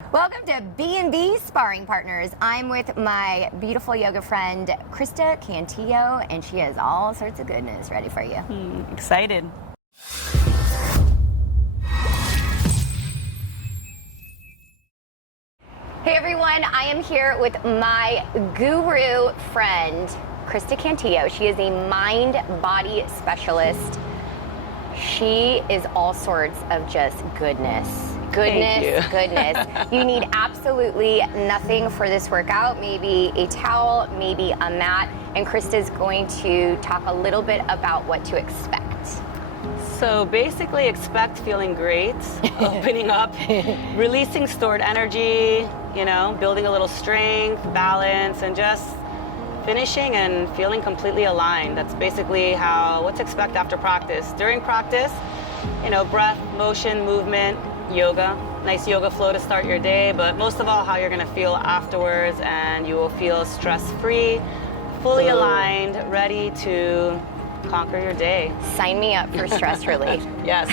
Welcome to B&B Sparring Partners. I'm with my beautiful yoga friend, Christa Cantillo, and she has all sorts of goodness ready for you. Excited. Hey everyone, I am here with my guru friend, Christa Cantillo. She is a mind-body specialist. She is all sorts of just goodness. Goodness. You need absolutely nothing for this workout, maybe a towel, maybe a mat, and Christa's going to talk a little bit about what to expect. So basically expect feeling great, opening up, releasing stored energy, building a little strength, balance, and just finishing and feeling completely aligned. That's basically what to expect after practice. During practice, breath, motion, movement, yoga, nice yoga flow to start your day, but most of all, how you're gonna feel afterwards, and you will feel stress-free, fully aligned, ready to conquer your day. Sign me up for stress relief. Yes.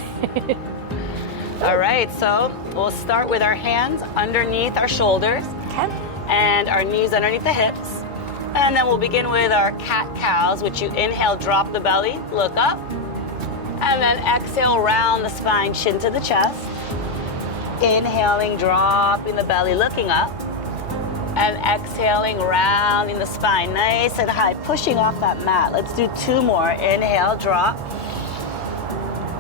All right, so we'll start with our hands underneath our shoulders. Okay. And our knees underneath the hips. And then we'll begin with our cat-cows, which you inhale, drop the belly, look up. And then exhale, round the spine, chin to the chest. Inhaling, dropping the belly, looking up. And exhaling, rounding the spine, nice and high, pushing off that mat. Let's do 2 more. Inhale, drop.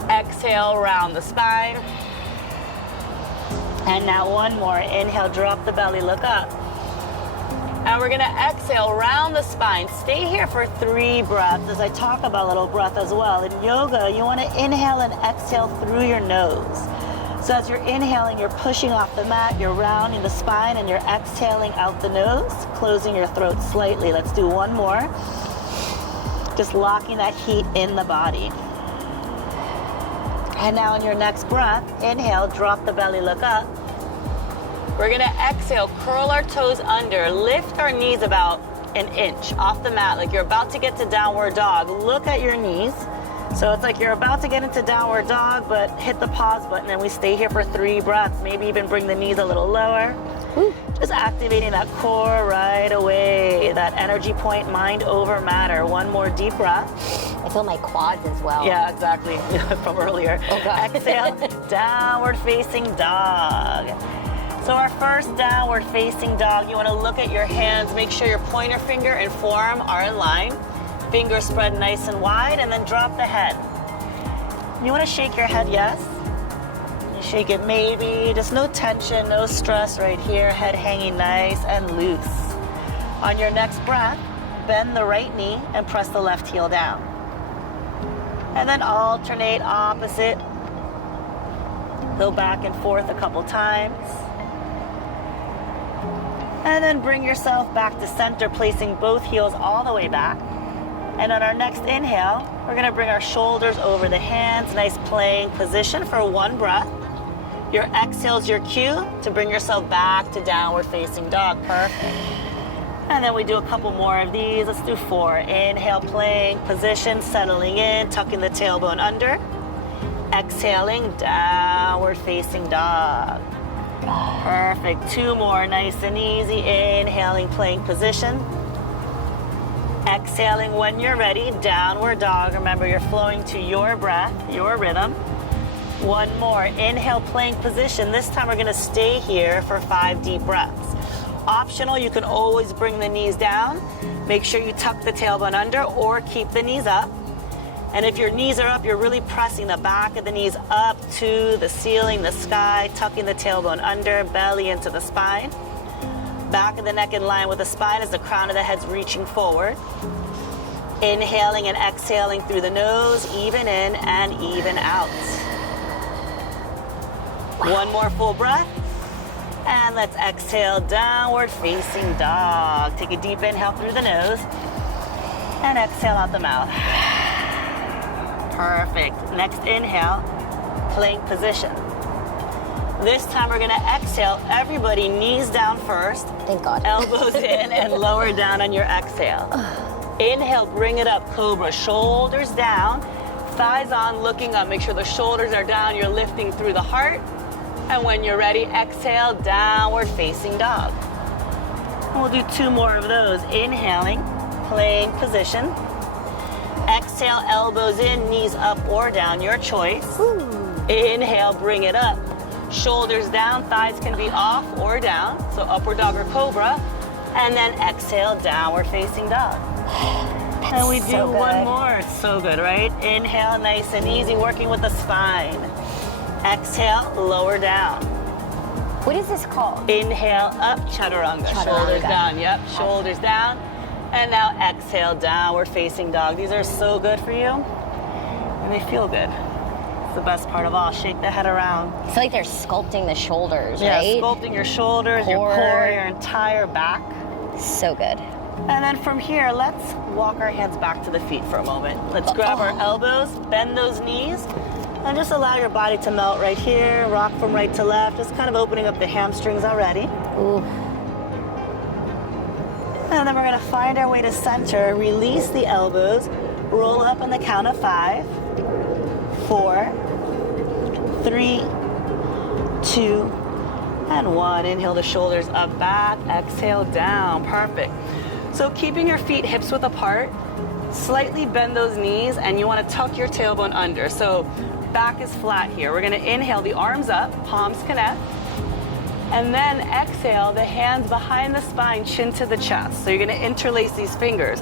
Exhale, round the spine. And now 1 more. Inhale, drop the belly, look up. And we're gonna exhale, round the spine. Stay here for 3 breaths as I talk about a little breath as well. In yoga, you wanna inhale and exhale through your nose. So as you're inhaling, you're pushing off the mat, you're rounding the spine, and you're exhaling out the nose, closing your throat slightly. Let's do 1 more. Just locking that heat in the body. And now in your next breath, inhale, drop the belly, look up. We're gonna exhale, curl our toes under, lift our knees about 1 inch off the mat, like you're about to get to downward dog. Look at your knees. So it's like you're about to get into downward dog, but hit the pause button and we stay here for 3 breaths. Maybe even bring the knees a little lower. Just activating that core right away, that energy point, mind over matter. 1 more deep breath. I feel my quads as well. Yeah, exactly, from earlier. Oh, God. Exhale, downward facing dog. So our first downward facing dog, you want to look at your hands, make sure your pointer finger and forearm are in line. Fingers spread nice and wide, and then drop the head. You want to shake your head, yes? You shake it maybe, just no tension, no stress right here, head hanging nice and loose. On your next breath, bend the right knee and press the left heel down. And then alternate opposite. Go back and forth a couple times. And then bring yourself back to center, placing both heels all the way back. And on our next inhale, we're gonna bring our shoulders over the hands, nice playing position for 1 breath. Your exhale is your cue to bring yourself back to downward facing dog, perfect. And then we do a couple more of these, let's do 4. Inhale, playing position, settling in, tucking the tailbone under. Exhaling, downward facing dog. Perfect, 2 more, nice and easy. Inhaling, playing position. Exhaling when you're ready, downward dog. Remember, you're flowing to your breath, your rhythm. 1 more, inhale, plank position. This time we're gonna stay here for 5 deep breaths. Optional, you can always bring the knees down. Make sure you tuck the tailbone under or keep the knees up. And if your knees are up, you're really pressing the back of the knees up to the ceiling, the sky, tucking the tailbone under, belly into the spine. Back of the neck in line with the spine as the crown of the head's reaching forward. Inhaling and exhaling through the nose, even in and even out. 1 more full breath. And let's exhale, downward facing dog. Take a deep inhale through the nose and exhale out the mouth. Perfect. Next inhale, plank position. This time we're gonna exhale, everybody knees down first. Thank God. Elbows in and lower down on your exhale. Inhale, bring it up, cobra, shoulders down, thighs on, looking up. Make sure the shoulders are down, you're lifting through the heart. And when you're ready, exhale, downward facing dog. And we'll do 2 more of those. Inhaling, plank position. Exhale, elbows in, knees up or down, your choice. Ooh. Inhale, bring it up. Shoulders down, thighs can be off or down. So upward dog or cobra. And then exhale, downward facing dog. And we do so good. one more. It's so good, right? Inhale, nice and easy, working with the spine. Exhale, lower down. What is this called? Inhale, up, chaturanga. Shoulders down, yep, shoulders down. And now exhale, downward facing dog. These are so good for you, and they feel good. It's the best part of all. Shake the head around. It's like they're sculpting the shoulders, Yeah, right? sculpting your shoulders, your core, your entire back. So good. And then from here, let's walk our hands back to the feet for a moment. Let's grab our elbows, bend those knees, and just allow your body to melt right here. Rock from right to left, just kind of opening up the hamstrings already. Ooh. And then we're gonna find our way to center, release the elbows, roll up on the count of 5, 4, 3, 2, and 1. Inhale the shoulders up, back, exhale down, perfect. So keeping your feet hips width apart, slightly bend those knees, and you wanna tuck your tailbone under. So back is flat here. We're gonna inhale the arms up, palms connect. And then exhale, the hands behind the spine, chin to the chest. So you're gonna interlace these fingers.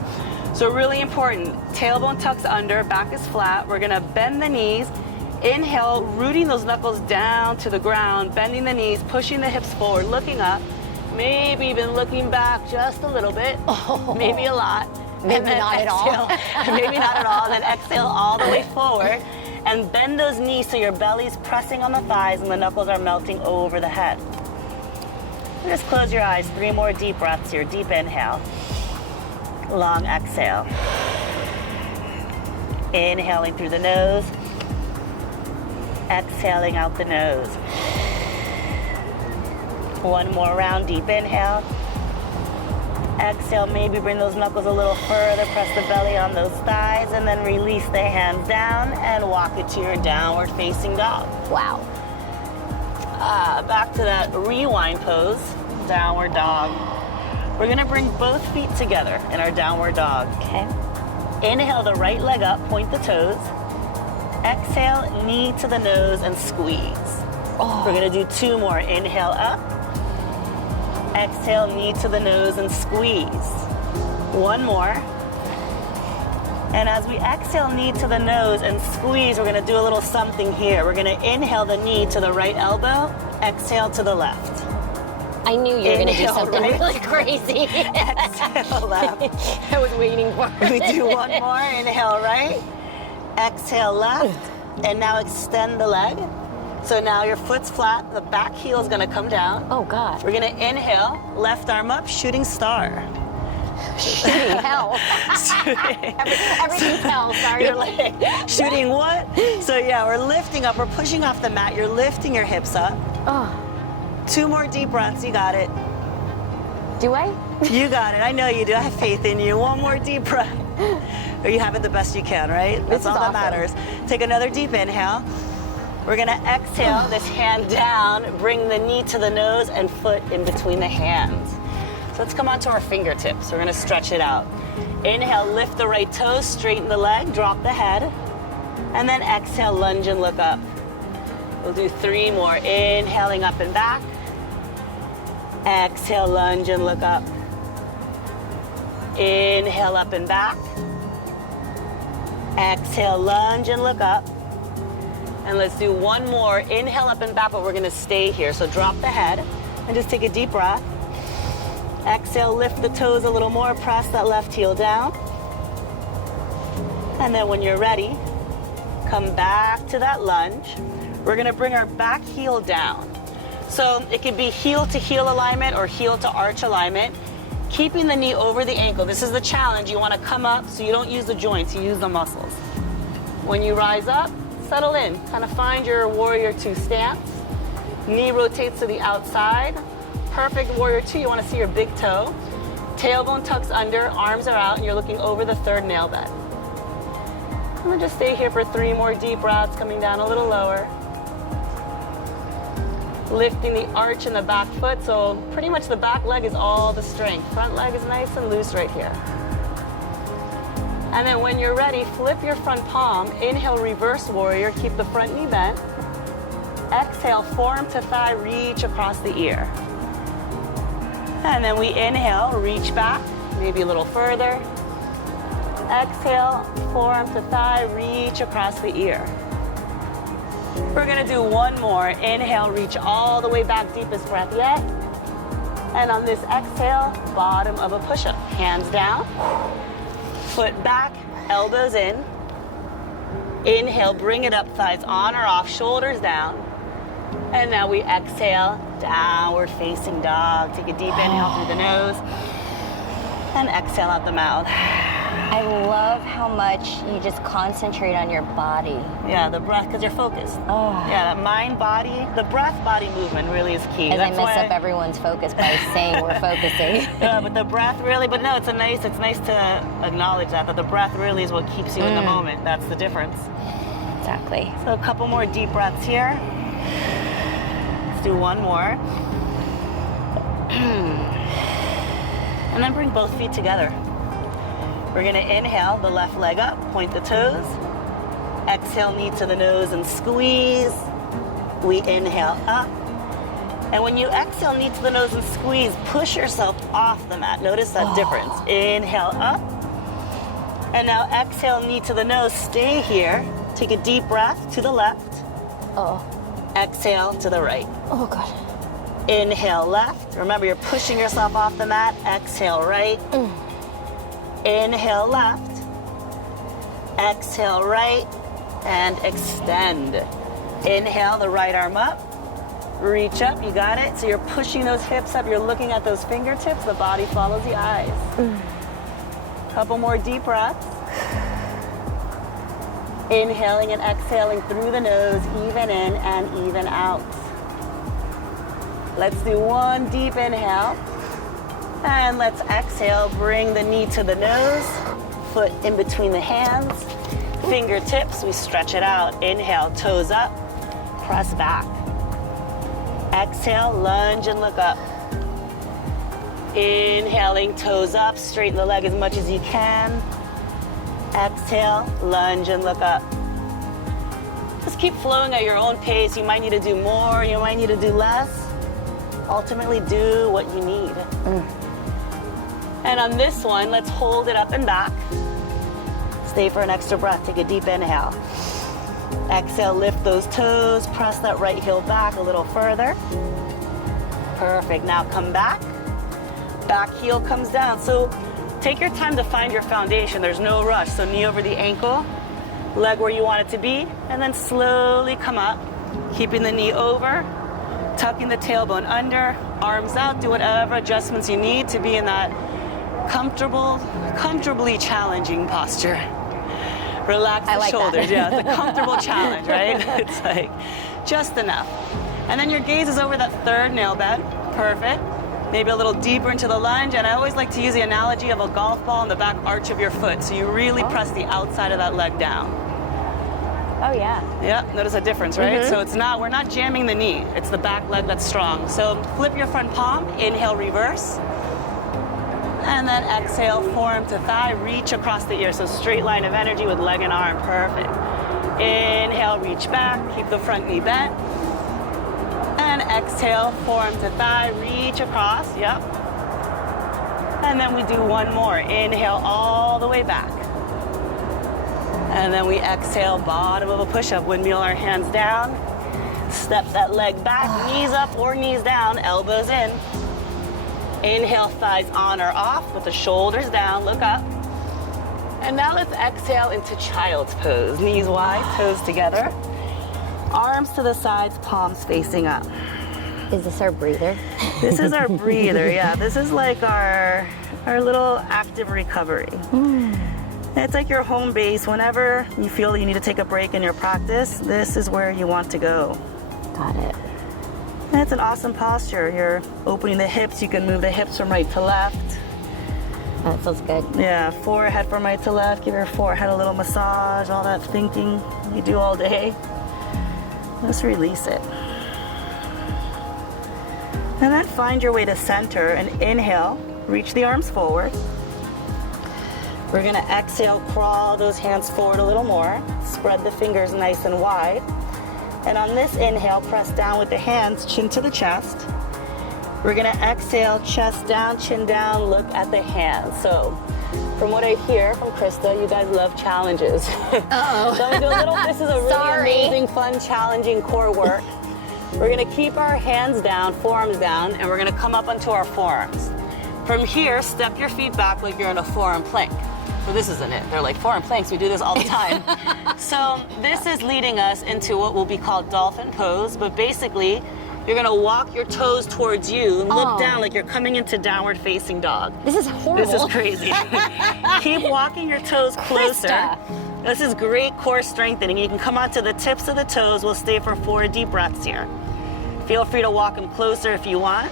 So really important, tailbone tucks under, back is flat. We're gonna bend the knees. Inhale, rooting those knuckles down to the ground, bending the knees, pushing the hips forward, looking up. Maybe even looking back just a little bit, maybe a lot. Maybe not at all. Maybe not at all. Then exhale all the way forward and bend those knees so your belly's pressing on the thighs and the knuckles are melting over the head. And just close your eyes. 3 more deep breaths here. Deep inhale. Long exhale. Inhaling through the nose. Exhaling out the nose. One more round. Deep inhale. Exhale, maybe bring those knuckles a little further. Press the belly on those thighs and then release the hands down and walk it to your downward facing dog. Wow. Back to that rewind pose, downward dog. We're gonna bring both feet together in our downward dog. Okay. Inhale the right leg up, point the toes. Exhale, knee to the nose and squeeze. We're gonna do 2 more. Inhale up. Exhale, knee to the nose and squeeze. 1 more. And as we exhale, knee to the nose and squeeze, we're gonna do a little something here. We're gonna inhale the knee to the right elbow, exhale to the left. I knew you were going to do Inhale, something right. really crazy. Exhale left. I was waiting for it. We do 1 more. Inhale right, exhale left, and now extend the leg. So now your foot's flat, the back heel is gonna come down. Oh, God. We're gonna inhale, left arm up, shooting star. Shooting hell. Everything's hell, sorry. You're like, shooting what? So yeah, we're lifting up, we're pushing off the mat, you're lifting your hips up. Oh, 2 more deep breaths, you got it. do I? You got it, I know you do, I have faith in you. 1 more deep breath. Or you have it the best you can, right? That's all that matters. Take another deep inhale. We're gonna exhale, this hand down, bring the knee to the nose and foot in between the hands. So let's come onto our fingertips. We're gonna stretch it out. Inhale, lift the right toes, straighten the leg, drop the head. And then exhale, lunge and look up. We'll do 3 more. Inhaling up and back. Exhale, lunge and look up. Inhale up and back. Exhale, lunge and look up. And let's do 1 more. Inhale up and back, but we're gonna stay here. So drop the head and just take a deep breath. Exhale, lift the toes a little more, press that left heel down. And then when you're ready, come back to that lunge. We're gonna bring our back heel down. So it could be heel to heel alignment or heel to arch alignment. Keeping the knee over the ankle. This is the challenge. You wanna come up so you don't use the joints, you use the muscles. When you rise up, settle in. Kind of find your warrior 2 stance. Knee rotates to the outside. Perfect warrior 2, you wanna see your big toe. Tailbone tucks under, arms are out, and you're looking over the 3rd nail bed. I'm gonna just stay here for 3 more deep breaths, coming down a little lower. Lifting the arch in the back foot, so pretty much the back leg is all the strength. Front leg is nice and loose right here. And then when you're ready, flip your front palm. Inhale, reverse warrior. Keep the front knee bent. Exhale, forearm to thigh, reach across the ear. And then we inhale, reach back, maybe a little further. Exhale, forearm to thigh, reach across the ear. We're gonna do one more. Inhale, reach all the way back, deepest breath yet. And on this exhale, bottom of a push-up. Hands down, foot back, elbows in. Inhale, bring it up, thighs on or off, shoulders down. And now we exhale, downward facing dog. Take a deep inhale through the nose and exhale out the mouth. I love how much you just concentrate on your body. Yeah, the breath, because you're focused. Oh. Yeah, that mind, body, the breath, body movement really is key. As That's I mess up everyone's focus by saying we're focusing. Yeah, but the breath really, but no, it's nice to acknowledge that the breath really is what keeps you in the moment. That's the difference. Exactly. So a couple more deep breaths here. Let's do one more. And then bring both feet together. We're gonna inhale the left leg up, point the toes. Exhale, knee to the nose and squeeze. We inhale up. And when you exhale, knee to the nose and squeeze, push yourself off the mat. Notice that difference. Inhale up. And now exhale, knee to the nose, stay here. Take a deep breath to the left. Oh. Exhale to the right. Oh, God. Inhale left. Remember, you're pushing yourself off the mat. Exhale right. Inhale left. Exhale right. And extend. Inhale the right arm up. Reach up. You got it. So you're pushing those hips up. You're looking at those fingertips. The body follows the eyes. Couple more deep breaths. Inhaling and exhaling through the nose, even in and even out. Let's do one deep inhale. And let's exhale, bring the knee to the nose, foot in between the hands, fingertips, we stretch it out. Inhale, toes up, press back. Exhale, lunge and look up. Inhaling, toes up, straighten the leg as much as you can. Exhale, lunge and look up. Just keep flowing at your own pace. You might need to do more, you might need to do less. Ultimately, do what you need. And on this one, let's hold it up and back. Stay for an extra breath. Take a deep inhale. Exhale, lift those toes. Press that right heel back a little further. Perfect. Now come back. Back heel comes down. So take your time to find your foundation. There's no rush. So knee over the ankle, leg where you want it to be, and then slowly come up, keeping the knee over, tucking the tailbone under, arms out. Do whatever adjustments you need to be in that comfortably challenging posture. Relax the shoulders. Yeah, it's a comfortable challenge, right? It's like just enough. And then your gaze is over that third nail bed. Perfect. Maybe a little deeper into the lunge. And I always like to use the analogy of a golf ball in the back arch of your foot. So you really press the outside of that leg down. Oh, yeah. Yeah, notice a difference, right? So we're not jamming the knee. It's the back leg that's strong. So flip your front palm, inhale, reverse. And then exhale, forearm to thigh, reach across the ear. So straight line of energy with leg and arm, perfect. Inhale, reach back, keep the front knee bent. And exhale, forearm to thigh, reach across, yep. And then we do one more. Inhale all the way back. And then we exhale, bottom of a push-up, windmill our hands down. Step that leg back, knees up or knees down, elbows in. Inhale, thighs on or off with the shoulders down, look up. And now let's exhale into child's pose. Knees wide, toes together. Arms to the sides, palms facing up. Is this our breather? This is our breather, yeah. This is like our little active recovery. It's like your home base. Whenever you feel you need to take a break in your practice, this is where you want to go. Got it. And it's an awesome posture. You're opening the hips. You can move the hips from right to left. That feels good. Yeah, forehead from right to left. Give your forehead a little massage, all that thinking you do all day. Just release it. And then find your way to center and inhale, reach the arms forward. We're gonna exhale, crawl those hands forward a little more. Spread the fingers nice and wide. And on this inhale, press down with the hands, chin to the chest. We're gonna exhale, chest down, chin down, look at the hands. So, from what I hear from Christa, you guys love challenges. Uh-oh. So I'm gonna do a little, this is a really Sorry. amazing, fun, challenging core work. We're gonna keep our hands down, forearms down, and we're gonna come up onto our forearms. From here, step your feet back like you're in a forearm plank. So this isn't it. They're like forearm planks, we do this all the time. So this is leading us into what will be called dolphin pose, but basically, you're gonna walk your toes towards you and look down like you're coming into downward facing dog. This is horrible. This is crazy. Keep walking your toes closer. Christa. This is great core strengthening. You can come onto the tips of the toes. We'll stay for 4 deep breaths here. Feel free to walk them closer if you want.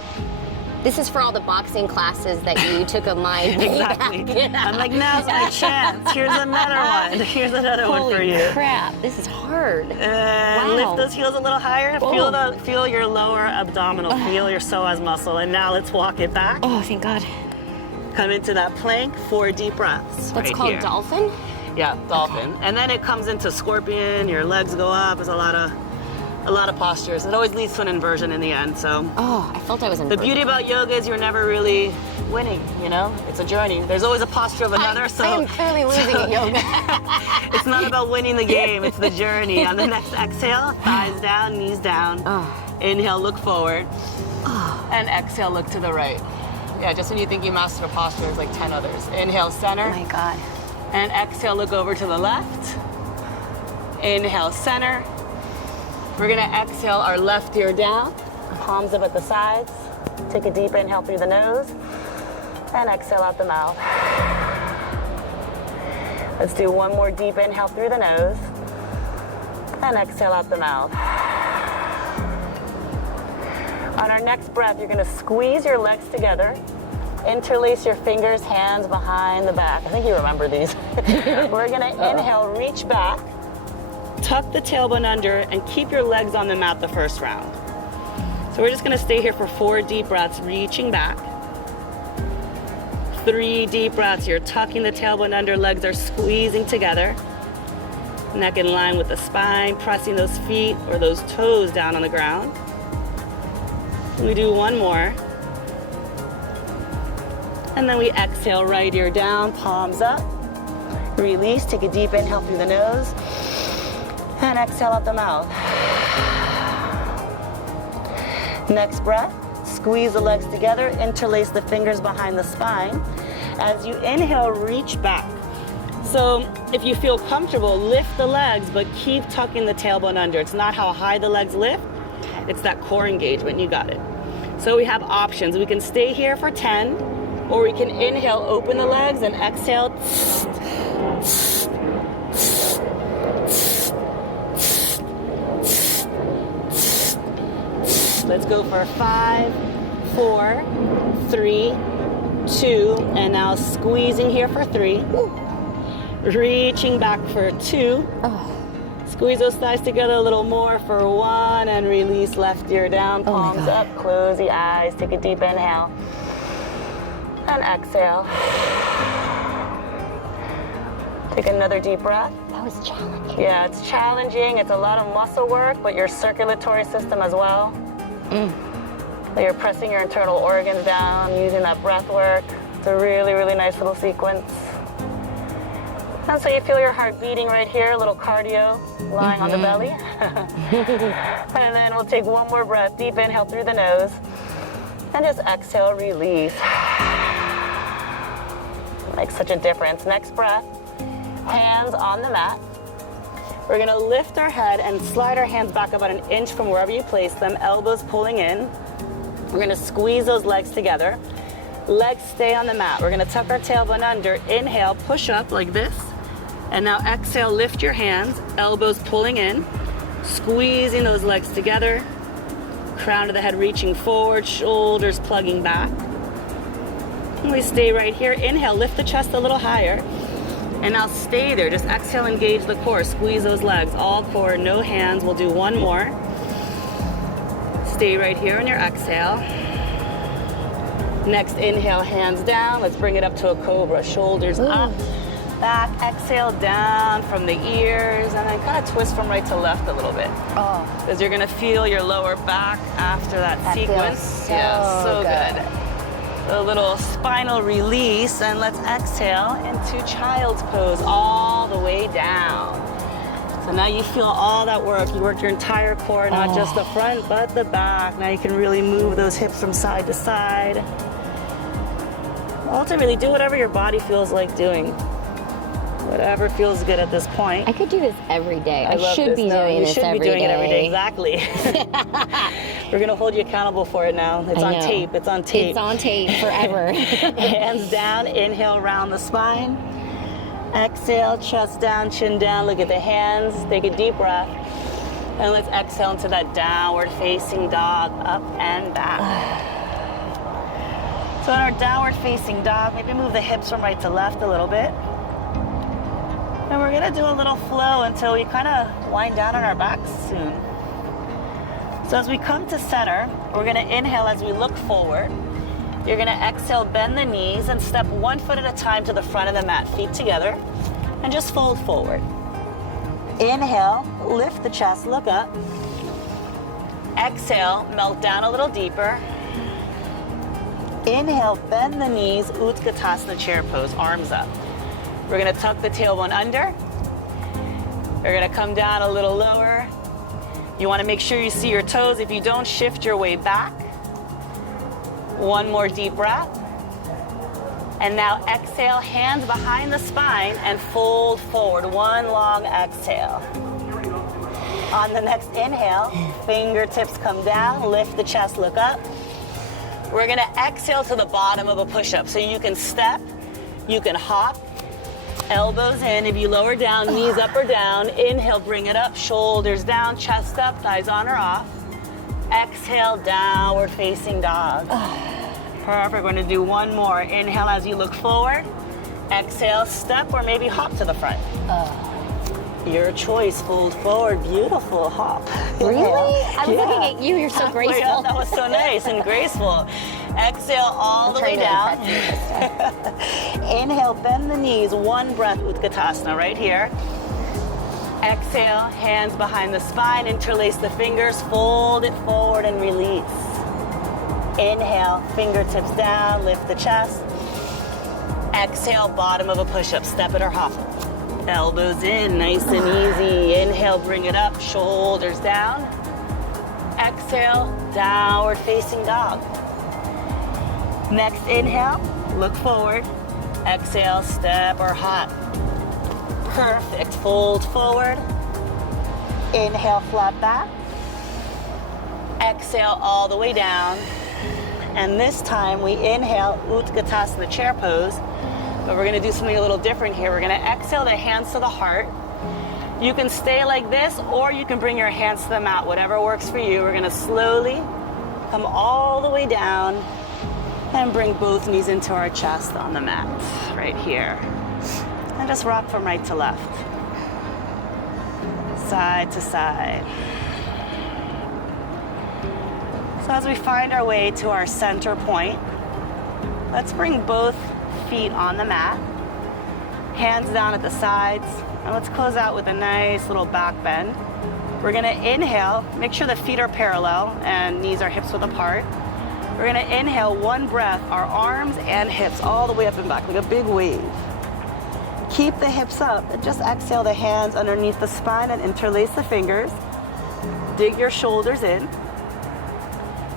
This is for all the boxing classes that you took of mine. Exactly. I'm like, now's my chance. Here's another one. Here's another one for you. Holy crap, this is hard. And Wow. lift those heels a little higher. Whoa. Feel your lower abdominal. Feel your psoas muscle. And now let's walk it back. Oh, thank God. Come into that plank. 4 deep breaths. That's right called here. dolphin? Yeah, dolphin. And then it comes into scorpion. Your legs go up. There's a lot of postures. It always leads to an inversion in the end. So Oh, I felt I was in the beauty about yoga is you're never really winning. You know, it's a journey. There's always a posture of another. I'm clearly losing at yoga. It's not about winning the game. It's the journey. On the next exhale, thighs down, knees down. Inhale, look forward. And exhale, look to the right. Yeah, just when you think you mastered a posture, there's like 10 others. Inhale, center. Oh my God. And exhale, look over to the left. Inhale, center. We're gonna exhale our left ear down, palms up at the sides. Take a deep inhale through the nose, and exhale out the mouth. Let's do one more deep inhale through the nose, and exhale out the mouth. On our next breath, you're gonna squeeze your legs together, interlace your fingers, hands behind the back. I think you remember these. We're gonna inhale, reach back, tuck the tailbone under, and keep your legs on the mat the first round. So we're just gonna stay here for 4 deep breaths, reaching back. 3 deep breaths, you're tucking the tailbone under, legs are squeezing together. Neck in line with the spine, pressing those feet or those toes down on the ground. We do one more. And then we exhale, right ear down, palms up. Release, take a deep inhale through the nose. And exhale out the mouth. Next breath, squeeze the legs together, interlace the fingers behind the spine. As you inhale, reach back. So if you feel comfortable, lift the legs, but keep tucking the tailbone under. It's not how high the legs lift, it's that core engagement, you got it. So we have options. We can stay here for 10, or we can inhale, open the legs, and exhale. Let's go for 5, 4, 3, 2, and now squeezing here for 3. Reaching back for 2. Squeeze those thighs together a little more for 1, and release left ear down, palms up, close the eyes, take a deep inhale, and exhale. Take another deep breath. That was challenging. Yeah, it's challenging. It's a lot of muscle work, but your circulatory system as well. You're pressing your internal organs down, using that breath work. It's a really, really nice little sequence. And so you feel your heart beating right here, a little cardio, lying on the belly. And then we'll take one more breath, deep inhale through the nose, and just exhale, release. Makes such a difference. Next breath, hands on the mat. We're gonna lift our head and slide our hands back about 1 inch from wherever you place them, elbows pulling in. We're gonna squeeze those legs together. Legs stay on the mat. We're gonna tuck our tailbone under, inhale, push up like this. And now exhale, lift your hands, elbows pulling in, squeezing those legs together. Crown of the head reaching forward, shoulders plugging back. And we stay right here. Inhale, lift the chest a little higher. And now stay there. Just exhale, engage the core. Squeeze those legs. All core, no hands. We'll do one more. Stay right here on your exhale. Next inhale, hands down. Let's bring it up to a cobra. Shoulders up, back. Exhale down from the ears, and then kind of twist from right to left a little bit. Oh, Because you're gonna feel your lower back after that sequence. feels so Yeah, so good. A little spinal release, and let's exhale into child's pose all the way down. So now you feel all that work. You worked your entire core, not just the front, but the back. Now you can really move those hips from side to side. Ultimately, do whatever your body feels like doing. Whatever feels good at this point. I could do this every day. I love should this. be No, doing you this should every be doing day. it every day. Exactly. We're gonna hold you accountable for it now. It's I on know. tape. It's on tape. It's on tape forever. Hands down. Inhale, round the spine. Exhale, chest down, chin down. Look at the hands. Take a deep breath. And let's exhale into that downward facing dog, up and back. So in our downward facing dog, maybe move the hips from right to left a little bit. And we're gonna do a little flow until we kind of wind down on our backs soon. So as we come to center, we're gonna inhale as we look forward. You're gonna exhale, bend the knees, and step 1 foot at a time to the front of the mat, feet together, and just fold forward. Inhale, lift the chest, look up. Exhale, melt down a little deeper. Inhale, bend the knees, Utkatasana chair pose, arms up. We're gonna tuck the tailbone under. We're gonna come down a little lower. You wanna make sure you see your toes. If you don't, shift your way back. One more deep breath. And now exhale, hands behind the spine and fold forward. One long exhale. On the next inhale, fingertips come down, lift the chest, look up. We're gonna exhale to the bottom of a push-up. So you can step, you can hop, elbows in. If you lower down, knees up or down. Inhale, bring it up, shoulders down, chest up, thighs on or off. Exhale, downward facing dog. Perfect, we're gonna do one more. Inhale as you look forward. Exhale, step or maybe hop to the front. Your choice, fold forward, beautiful hop. Really? Inhale. I was looking at you, you're so Halfway graceful. up, that was so nice and graceful. Exhale all the way down. Inhale, bend the knees, one breath, Utkatasana right here. Exhale, hands behind the spine, interlace the fingers, fold it forward and release. Inhale, fingertips down, lift the chest. Exhale, bottom of a push-up, step it or hop. Elbows in, nice and easy. Inhale, bring it up, shoulders down. Exhale, downward facing dog. Next inhale, look forward. Exhale, step or hop. Perfect, fold forward. Inhale, flat back. Exhale all the way down. And this time we inhale, Utkatasana chair pose. But we're gonna do something a little different here. We're gonna exhale the hands to the heart. You can stay like this, or you can bring your hands to the mat, whatever works for you. We're gonna slowly come all the way down and bring both knees into our chest on the mat, right here. And just rock from right to left, side to side. So as we find our way to our center point, let's bring both feet on the mat, hands down at the sides, and let's close out with a nice little back bend. We're gonna inhale, make sure the feet are parallel and knees are hips width apart. We're gonna inhale, one breath, our arms and hips all the way up and back, like a big wave. Keep the hips up and just exhale the hands underneath the spine and interlace the fingers. Dig your shoulders in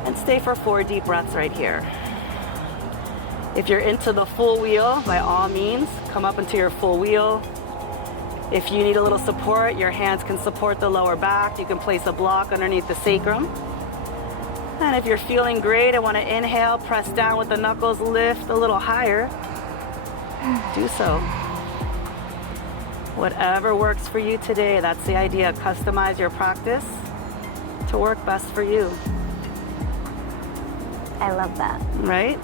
and stay for 4 deep breaths right here. If you're into the full wheel, by all means, come up into your full wheel. If you need a little support, your hands can support the lower back. You can place a block underneath the sacrum. And if you're feeling great and want to inhale, press down with the knuckles, lift a little higher. Do so. Whatever works for you today, that's the idea. Customize your practice to work best for you. I love that. Right?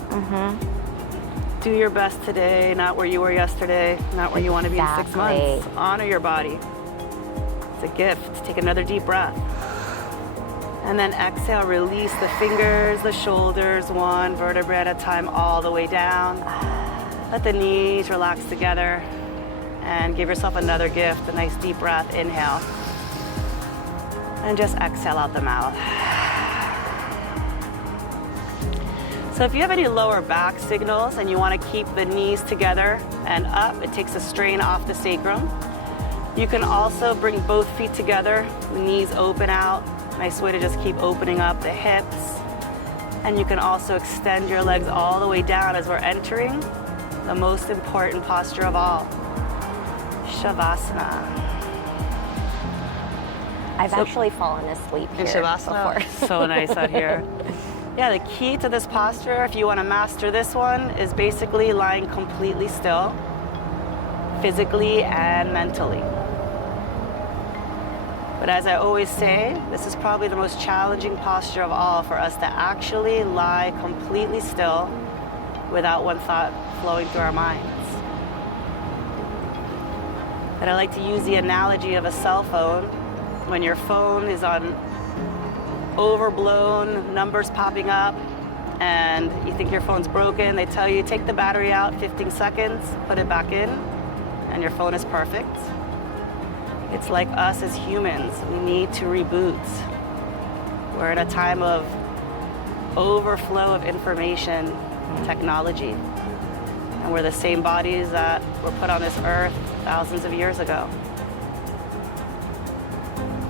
Do your best today, not where you were yesterday, not where you want to be in 6 months. Exactly. Honor your body. It's a gift. Take another deep breath. And then exhale, release the fingers, the shoulders, one vertebrae at a time, all the way down. Let the knees relax together and give yourself another gift, a nice deep breath. Inhale. And just exhale out the mouth. So if you have any lower back signals and you want to keep the knees together and up, it takes a strain off the sacrum. You can also bring both feet together, knees open out. Nice way to just keep opening up the hips. And you can also extend your legs all the way down as we're entering the most important posture of all, Shavasana. I've actually fallen asleep here Shavasana before. So nice out here. Yeah, the key to this posture, if you want to master this one, is basically lying completely still, physically and mentally. But as I always say, this is probably the most challenging posture of all, for us to actually lie completely still without one thought flowing through our minds. But I like to use the analogy of a cell phone. When your phone is on overblown, numbers popping up, and you think your phone's broken, they tell you take the battery out, 15 seconds, put it back in, and your phone is perfect. It's like us as humans, we need to reboot. We're at a time of overflow of information, technology, and we're the same bodies that were put on this earth thousands of years ago.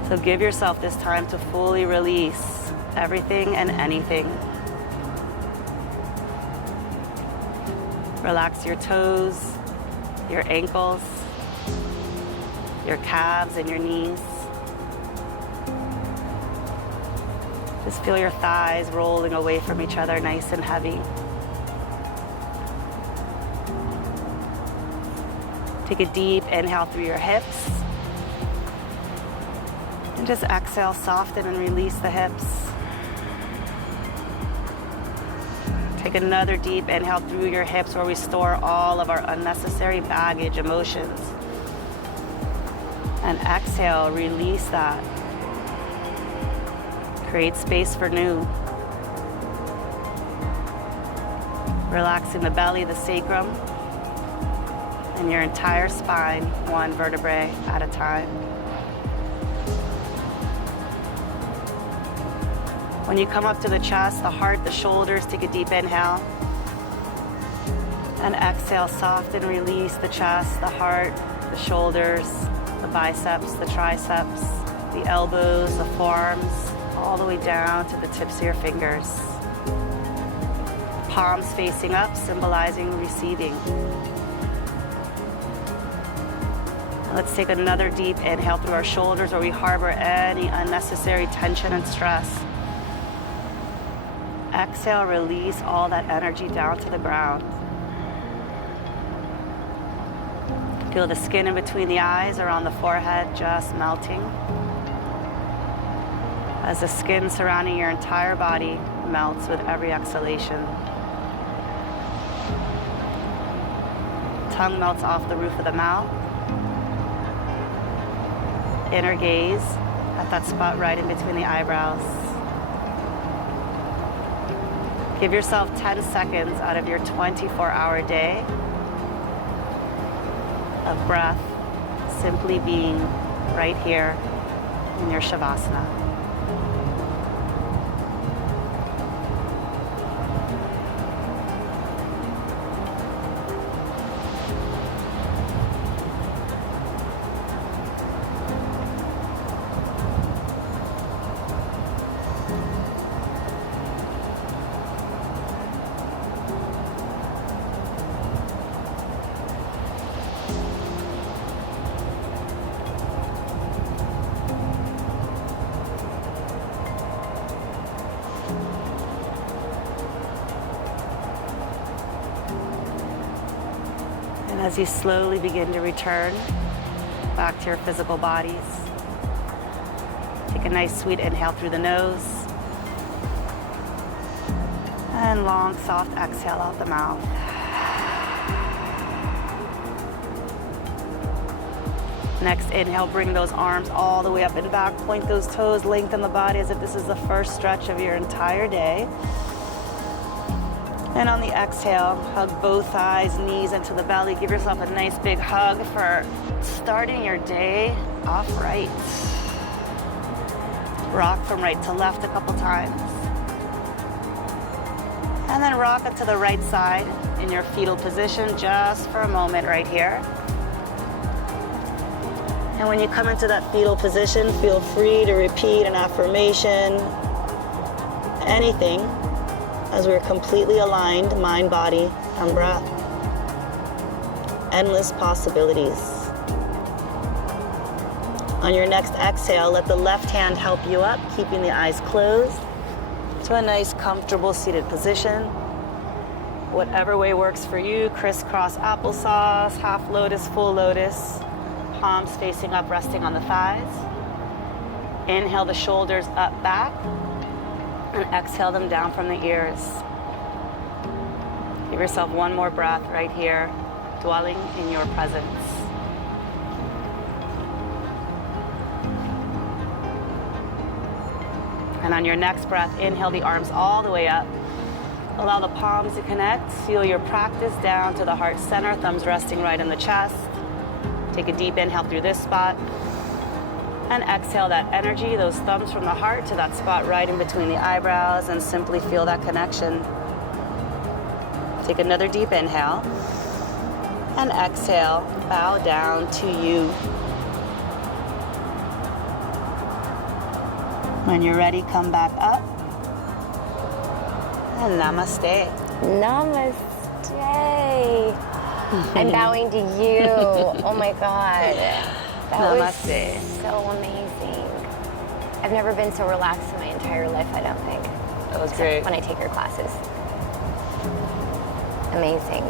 So give yourself this time to fully release everything and anything. Relax your toes, your ankles, your calves and your knees. Just feel your thighs rolling away from each other, nice and heavy. Take a deep inhale through your hips. And just exhale, soften and release the hips. Take another deep inhale through your hips, where we store all of our unnecessary baggage, emotions. And exhale, release that. Create space for new. Relaxing the belly, the sacrum, and your entire spine, one vertebrae at a time. When you come up to the chest, the heart, the shoulders, take a deep inhale. And exhale, soften, release the chest, the heart, the shoulders, the biceps, the triceps, the elbows, the forearms, all the way down to the tips of your fingers. Palms facing up, symbolizing receiving. And let's take another deep inhale through our shoulders, where we harbor any unnecessary tension and stress. Exhale, release all that energy down to the ground. Feel the skin in between the eyes, around the forehead, just melting. As the skin surrounding your entire body melts with every exhalation. Tongue melts off the roof of the mouth. Inner gaze at that spot right in between the eyebrows. Give yourself 10 seconds out of your 24-hour day of breath, simply being right here in your Shavasana. As you slowly begin to return back to your physical bodies, take a nice sweet inhale through the nose, and long, soft exhale out the mouth. Next inhale, bring those arms all the way up and back. Point those toes, lengthen the body as if this is the first stretch of your entire day. And on the exhale, hug both thighs, knees into the belly. Give yourself a nice big hug for starting your day off right. Rock from right to left a couple times. And then rock it to the right side in your fetal position just for a moment right here. And when you come into that fetal position, feel free to repeat an affirmation, anything, as we're completely aligned, mind, body, and breath. Endless possibilities. On your next exhale, let the left hand help you up, keeping the eyes closed to a nice, comfortable seated position. Whatever way works for you, crisscross applesauce, half lotus, full lotus, palms facing up, resting on the thighs. Inhale the shoulders up, back, and exhale them down from the ears. Give yourself one more breath right here, dwelling in your presence. And on your next breath, inhale the arms all the way up. Allow the palms to connect. Seal your practice down to the heart center, thumbs resting right in the chest. Take a deep inhale through this spot. And exhale that energy, those thumbs from the heart to that spot right in between the eyebrows, and simply feel that connection. Take another deep inhale. And exhale, bow down to you. When you're ready, come back up. And namaste. Namaste. I'm bowing to you. Oh my God. That Namaste. was so amazing. I've never been so relaxed in my entire life, I don't think. That was great. When I take your classes. Amazing.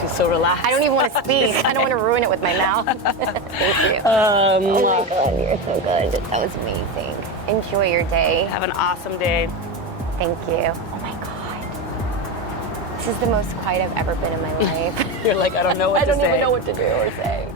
She's so relaxed. I don't even want to speak. I don't want to ruin it with my mouth. Thank you. Oh my God, you're so good. That was amazing. Enjoy your day. Have an awesome day. Thank you. Oh my God. This is the most quiet I've ever been in my life. You're like, I don't know what to say. I don't even know what to do or say.